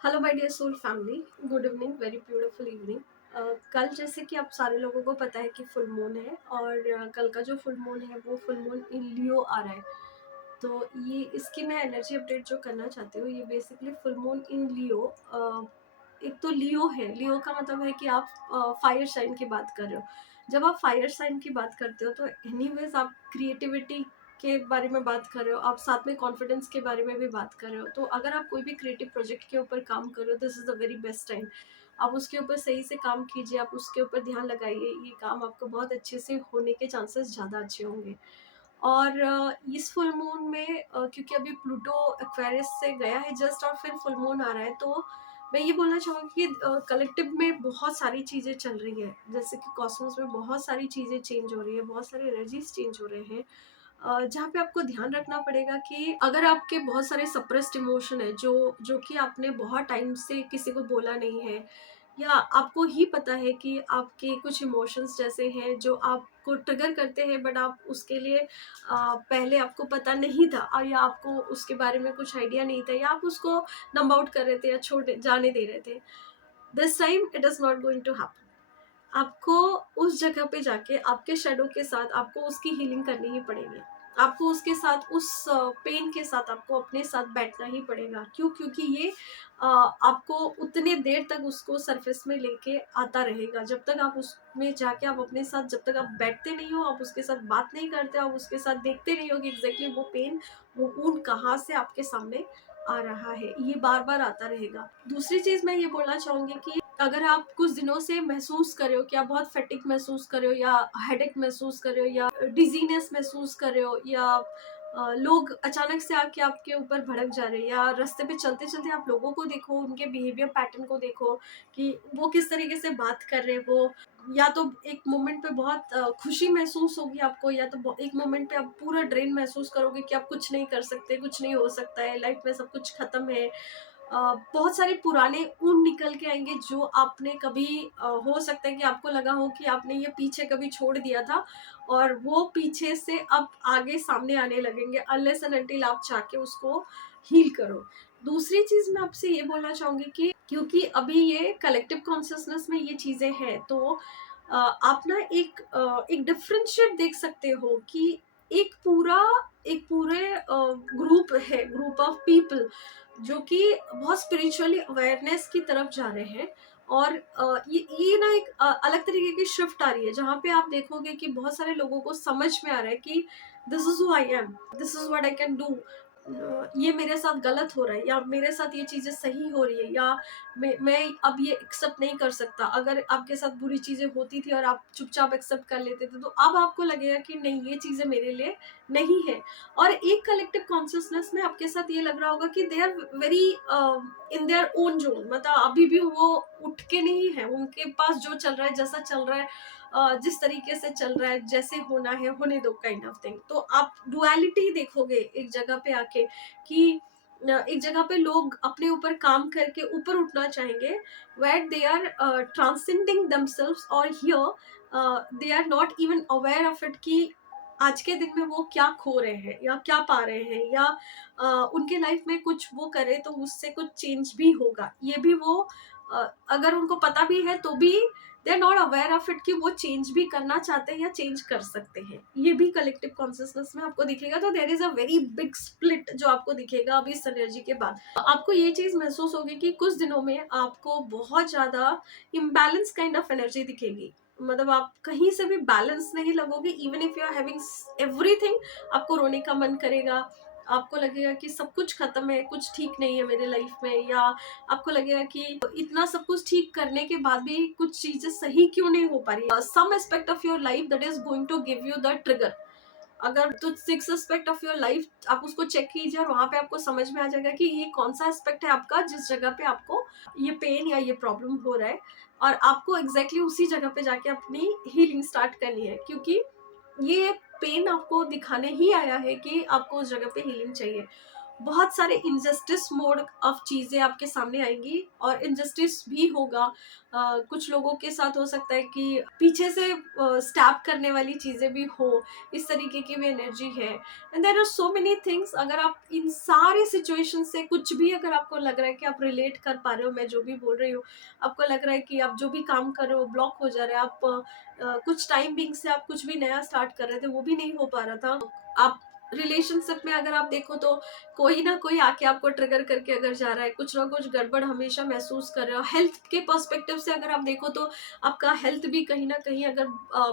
Hello my dear soul family, good evening, very beautiful evening. कल जैसे कि आप सारे लोगों को पता है कि फुल मून है और कल का जो फुल मून है वो फुल मून इन लियो आ रहा है। तो ये इसकी मैं एनर्जी अपडेट जो करना चाहती हूँ, ये बेसिकली फुल मून इन लियो। एक तो लियो है, लियो का मतलब है कि आप फायर साइन की बात कर रहे हो। जब आप फायर साइन की बात करते हो तो एनीवेज आप क्रिएटिविटी के बारे में बात कर रहे हो, आप साथ में कॉन्फिडेंस के बारे में भी बात कर रहे हो। तो अगर आप कोई भी क्रिएटिव प्रोजेक्ट के ऊपर काम कर रहे हो, this is the very best time. आप उसके ऊपर सही से काम कीजिए, आप उसके ऊपर ध्यान लगाइए, ये काम आपको बहुत अच्छे से होने के चांसेस ज़्यादा अच्छे होंगे। और इस फुल मून में क्योंकि अभी प्लूटो एक्वेरियस से गया है जस्ट और फिर फुल मून आ रहा है, तो मैं ये बोलना चाहूँगी कि कलेक्टिव में बहुत सारी चीज़ें चल रही है। जैसे कि कॉस्मोस में बहुत सारी चीज़ें चेंज हो रही है, बहुत सारे एनर्जीज चेंज हो रहे हैं। जहाँ पे आपको ध्यान रखना पड़ेगा कि अगर आपके बहुत सारे सप्रेस्ड इमोशन है जो जो कि आपने बहुत टाइम से किसी को बोला नहीं है, या आपको ही पता है कि आपके कुछ इमोशंस जैसे हैं जो आपको ट्रिगर करते हैं, बट आप उसके लिए पहले आपको पता नहीं था, और या आपको उसके बारे में कुछ आइडिया नहीं था, या आप उसको नंब आउट कर रहे थे या छोड़ जाने दे रहे थे। This time it is not going to happen. आपको उस जगह पे जाके आपके शेडो के साथ आपको उसकी हीलिंग करनी ही पड़ेगी। आपको उसके साथ उस पेन के साथ आपको अपने साथ बैठना ही पड़ेगा। क्यों? क्योंकि ये आपको उतने देर तक उसको सरफेस में लेके आता रहेगा, जब तक आप उसमें जाके आप अपने साथ जब तक आप बैठते नहीं हो, आप उसके साथ बात नहीं करते, आप उसके साथ देखते नहीं हो कि एग्जैक्टली वो पेन, वो ऊन कहाँ से आपके सामने आ रहा है, ये बार बार आता रहेगा। दूसरी चीज मैं ये बोलना चाहूंगी कि अगर आप कुछ दिनों से महसूस कर रहे हो कि आप बहुत फैटिक महसूस कर रहे हो, या हेडेक महसूस कर रहे हो, या डिजीनेस महसूस कर रहे हो, या लोग अचानक से आके आपके ऊपर भड़क जा रहे हैं, या रास्ते पे चलते चलते आप लोगों को देखो, उनके बिहेवियर पैटर्न को देखो कि वो किस तरीके से बात कर रहे हैं, वो या तो एक मोमेंट पे बहुत खुशी महसूस होगी आपको, या तो एक मोमेंट पे आप पूरा ड्रेन महसूस करोगे कि आप कुछ नहीं कर सकते, कुछ नहीं हो सकता है, लाइफ में सब कुछ खत्म है। बहुत सारे पुराने ऊन निकल के आएंगे जो आपने कभी हो सकता है कि आपको लगा हो कि आपने ये पीछे कभी छोड़ दिया था, और वो पीछे से अब आगे सामने आने लगेंगे, अनलेस एंड अनटिल आप चाह के उसको हील करो। दूसरी चीज मैं आपसे ये बोलना चाहूंगी कि क्योंकि अभी ये कलेक्टिव कॉन्शियसनेस में ये चीजें हैं, तो आप ना एक डिफरेंशिएट देख सकते हो कि एक पूरा एक पूरे ग्रुप है, ग्रुप ऑफ पीपल जो कि बहुत स्पिरिचुअली अवेयरनेस की तरफ जा रहे हैं। और ये ना एक अलग तरीके की शिफ्ट आ रही है, जहाँ पे आप देखोगे कि बहुत सारे लोगों को समझ में आ रहा है कि this is who I am, this is what I can do. ये मेरे साथ गलत हो रहा है, या मेरे साथ ये चीजें सही हो रही है, या मैं अब ये एक्सेप्ट नहीं कर सकता। अगर आपके साथ बुरी चीजें होती थी और आप चुपचाप एक्सेप्ट कर लेते थे, तो अब आपको लगेगा कि नहीं, ये चीजें मेरे लिए नहीं है। और एक कलेक्टिव कॉन्शियसनेस में आपके साथ ये लग रहा होगा कि they are very in their own zone, मतलब अभी भी वो उठ के नहीं है, उनके पास जो चल रहा है, जैसा चल रहा है, जिस तरीके से चल रहा है, जैसे होना है होने दो, काइंड ऑफ थिंग। तो आप डुअलिटी देखोगे एक जगह पे आके कि एक जगह पे लोग अपने ऊपर काम करके ऊपर उठना चाहेंगे, where they are transcending themselves, और here they are not even aware of it कि आज के दिन में वो क्या खो रहे हैं या क्या पा रहे हैं, या उनके लाइफ में कुछ वो करे तो उससे कुछ चेंज भी होगा। ये भी वो अगर उनको पता भी है तो भी they are not aware of it कि वो चेंज भी करना चाहते हैं या चेंज कर सकते हैं। ये भी कलेक्टिव कॉन्शियसनेस में आपको दिखेगा। तो there is a very big split जो आपको दिखेगा अभी इस एनर्जी के बाद। आपको ये चीज महसूस होगी कि कुछ दिनों में आपको बहुत ज्यादा इम्बैलेंस काइंड ऑफ एनर्जी दिखेगी। मतलब आप कहीं से भी बैलेंस नहीं लगोगे, even if you are having everything. आपको रोने का मन करेगा, आपको लगेगा कि सब कुछ खत्म है, कुछ ठीक नहीं है मेरे लाइफ में, या आपको लगेगा कि इतना सब कुछ ठीक करने के बाद भी कुछ चीजें सही क्यों नहीं हो पा रही। Some aspect of your life that is going to give you the trigger. अगर तो 6 एस्पेक्ट ऑफ योर लाइफ आप उसको चेक कीजिए, और वहां पे आपको समझ में आ जाएगा कि ये कौन सा एस्पेक्ट है आपका जिस जगह पे आपको ये पेन या ये प्रॉब्लम हो रहा है, और आपको एग्जैक्टली उसी जगह पे जाके अपनी हीलिंग स्टार्ट करनी है। क्योंकि ये पेन आपको दिखाने ही आया है कि आपको उस जगह पे हीलिंग चाहिए। बहुत सारे इनजस्टिस मोड ऑफ चीज़ें आपके सामने आएंगी और इनजस्टिस भी होगा। कुछ लोगों के साथ हो सकता है कि पीछे से स्टैप करने वाली चीज़ें भी हो, इस तरीके की भी एनर्जी है। And there are so many things. अगर आप इन सारी सिचुएशन से कुछ भी, अगर आपको लग रहा है कि आप रिलेट कर पा रहे हो, मैं जो भी बोल रही हूँ, आपको लग रहा है कि आप जो भी काम कर रहे हो ब्लॉक हो जा रहा है, आप कुछ टाइम बिंग से आप कुछ भी नया स्टार्ट कर रहे थे, वो भी नहीं हो पा रहा था, आप रिलेशनशिप में अगर आप देखो तो कोई ना कोई आके आपको ट्रिगर करके अगर जा रहा है, कुछ ना कुछ गड़बड़ हमेशा महसूस कर रहे हो, हेल्थ के पर्सपेक्टिव से अगर आप देखो तो आपका हेल्थ भी कहीं ना कहीं अगर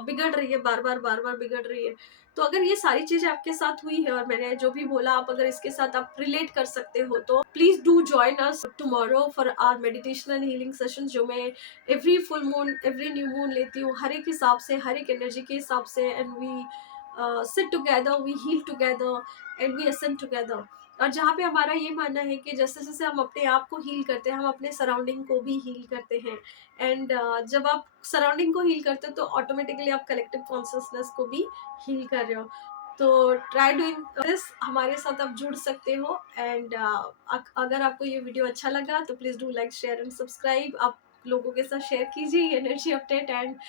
बिगड़ रही है, बार बार बिगड़ रही है, तो अगर ये सारी चीजें आपके साथ हुई है और मैंने जो भी बोला, आप अगर इसके साथ आप रिलेट कर सकते हो, तो please do join us tomorrow for our meditation and healing session, जो मैं every full moon, every new moon लेती हूँ, हर एक हिसाब से, हर एक एनर्जी के हिसाब से। And we sit together, we heal together, and we ascend together। और जहाँ पे हमारा ये मानना है कि जैसे जैसे हम अपने आप को हील करते हैं, हम अपने सराउंडिंग को भी हील करते हैं। एंड जब आप सराउंडिंग को हील करते हो तो ऑटोमेटिकली आप कलेक्टिव कॉन्शियसनेस को भी हील कर रहे हो। तो ट्राई डूइंग दिस, हमारे साथ आप जुड़ सकते हो। एंड अगर आपको ये वीडियो अच्छा लगा तो please do like, share and subscribe. आप लोगों के साथ शेयर कीजिए energy update, and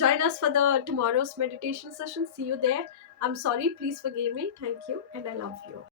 join us for the tomorrow's meditation session. See you there. I'm sorry, please forgive me. Thank you, and I love you.